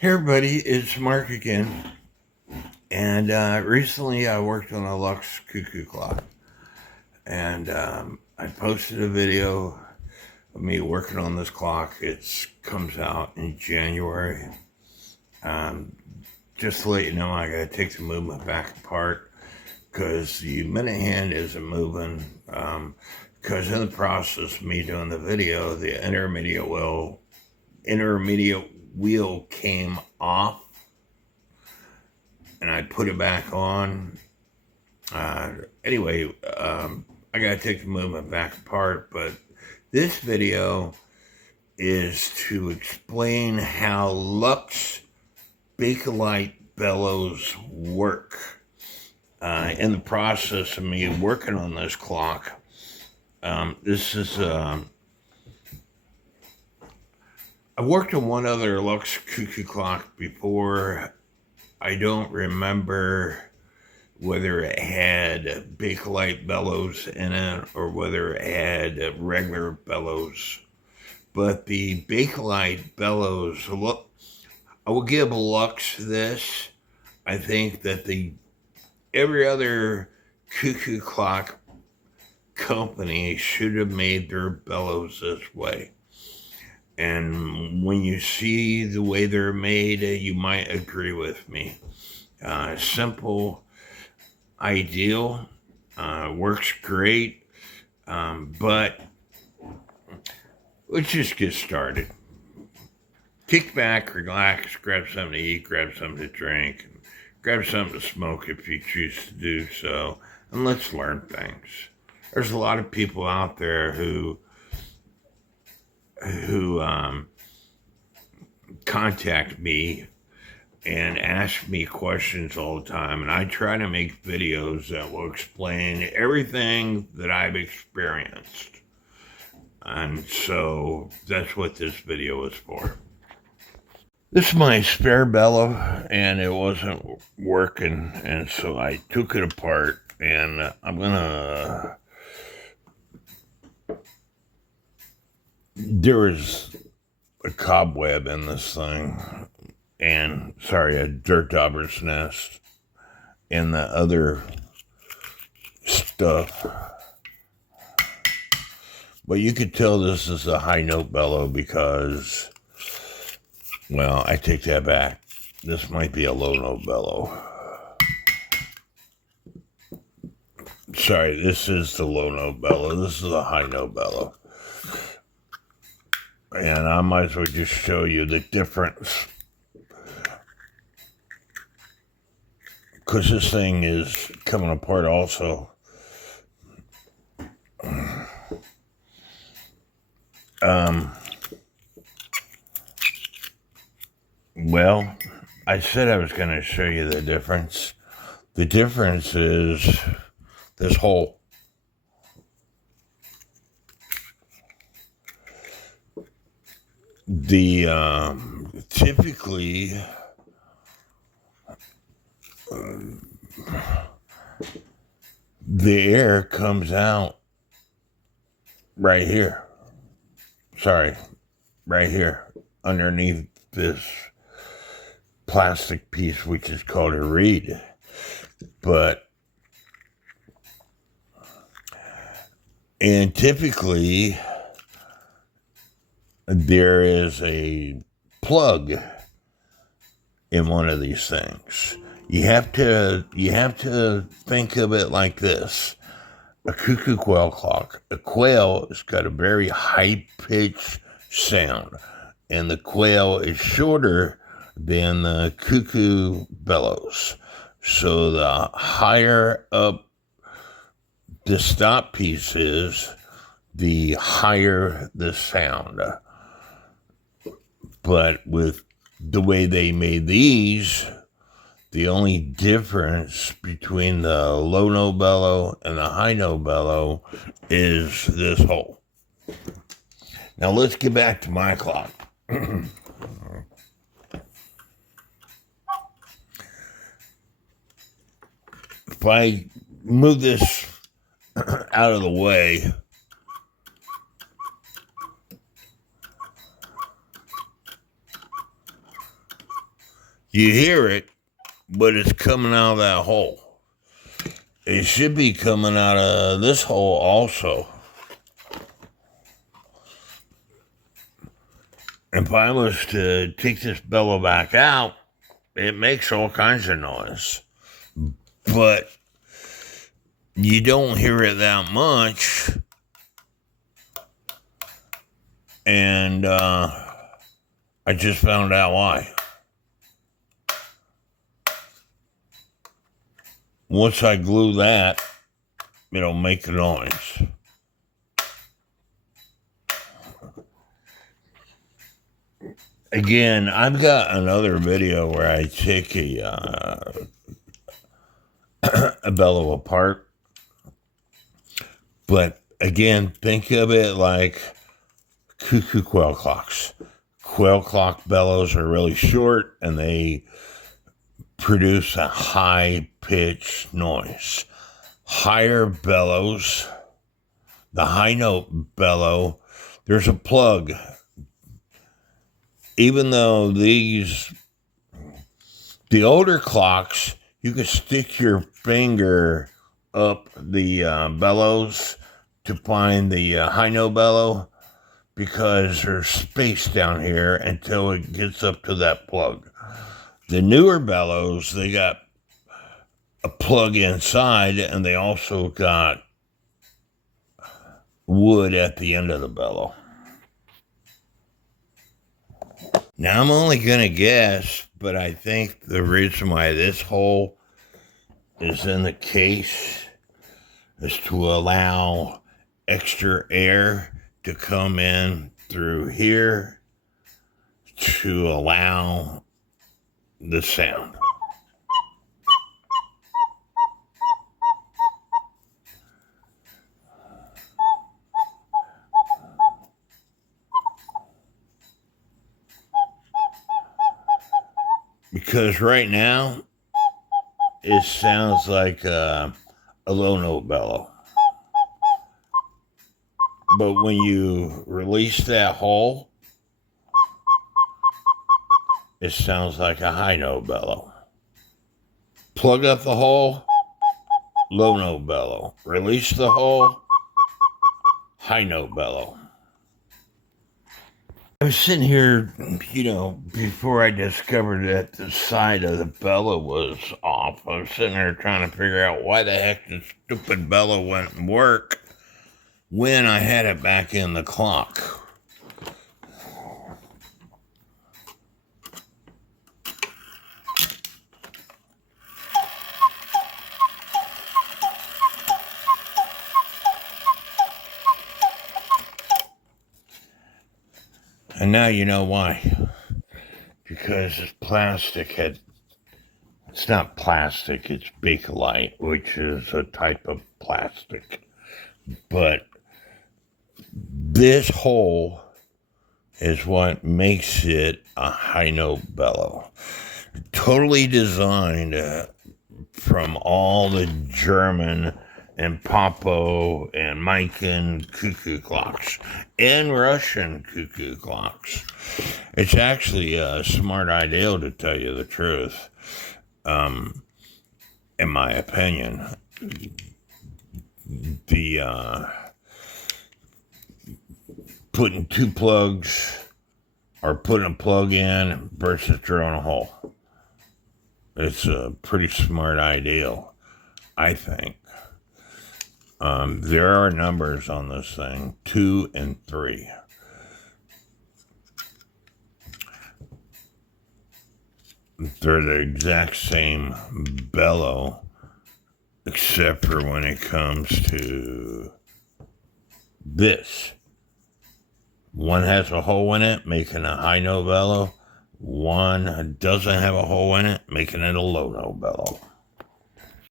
Hey everybody, it's Mark again, and recently I worked on a Lux cuckoo clock, and I posted a video of me working on this clock. It comes out in January. Um, just to let you know, I gotta take the movement back apart because the minute hand isn't moving. Because in the process of me doing the video, the intermediate wheel came off and I put it back on. Anyway, I gotta take the movement back apart, but this video is to explain how Lux Bakelite bellows work. In the process of me working on this clock, this is I worked on one other Lux cuckoo clock before. I don't remember whether it had Bakelite bellows in it or whether it had regular bellows. But the Bakelite bellows, look, I will give Lux this. I think that every other cuckoo clock company should have made their bellows this way. And when you see the way they're made, you might agree with me. Simple, ideal, works great, but let's just get started. Kick back, relax, grab something to eat, grab something to drink, and grab something to smoke if you choose to do so, and let's learn things. There's a lot of people out there who contact me and ask me questions all the time, and I try to make videos that will explain everything that I've experienced. And so that's what this video is for. This is my spare bellow, and it wasn't working, and so I took it apart, and I'm gonna... There was a cobweb in this thing, and a dirt dauber's nest, and the other stuff. But you could tell this is a high note bellow because, well, I take that back. This might be a low note bellow. Sorry, this is the low note bellow. This is a high note bellow. And I might as well just show you the difference. Because this thing is coming apart also. Well, I said I was going to show you the difference. The difference is this hole. Typically the air comes out right here. Right here underneath this plastic piece, which is called a reed. And typically there is a plug in one of these things. You have to think of it like this. A cuckoo quail clock. A quail has got a very high-pitched sound, and the quail is shorter than the cuckoo bellows. So the higher up the stop piece is, the higher the sound. But with the way they made these, the only difference between the low note bellow and the high note bellow is this hole. Now let's get back to my clock. If I move this out of the way, You hear it, but it's coming out of that hole. It should be coming out of this hole also. If I was to take this bellow back out, it makes all kinds of noise. But you don't hear it that much. And I just found out why. Once I glue that, it'll make a noise. Again, I've got another video where I take a bellow apart. But again, think of it like cuckoo quail clocks. Quail clock bellows are really short and they produce a high-pitched noise. Higher bellows, the high note bellow, there's a plug. Even though the older clocks, you could stick your finger up the bellows to find the high note bellow because there's space down here until it gets up to that plug. The newer bellows, they got a plug inside and they also got wood at the end of the bellow. Now, I'm only going to guess, but I think the reason why this hole is in the case is to allow extra air to come in through here to allow the sound. Because right now, it sounds like a low note bellow. But when you release that hole, it sounds like a high note bellow. Plug up the hole, low note bellow. Release the hole, high note bellow. I was sitting here, before I discovered that the side of the bellow was off. I was sitting there trying to figure out why the heck the stupid bellow wouldn't work when I had it back in the clock. And now you know why. Because this plastic it's not plastic, it's Bakelite, which is a type of plastic. But this hole is what makes it a high note bellow. Totally designed from all the German and Popo and Mikan cuckoo clocks and Russian cuckoo clocks. It's actually a smart idea, to tell you the truth, in my opinion. The putting two plugs or putting a plug in versus drilling a hole. It's a pretty smart idea, I think. There are numbers on this thing, 2 and 3. They're the exact same bellow, except for when it comes to this. One has a hole in it, making a high note bellow. One doesn't have a hole in it, making it a low note bellow.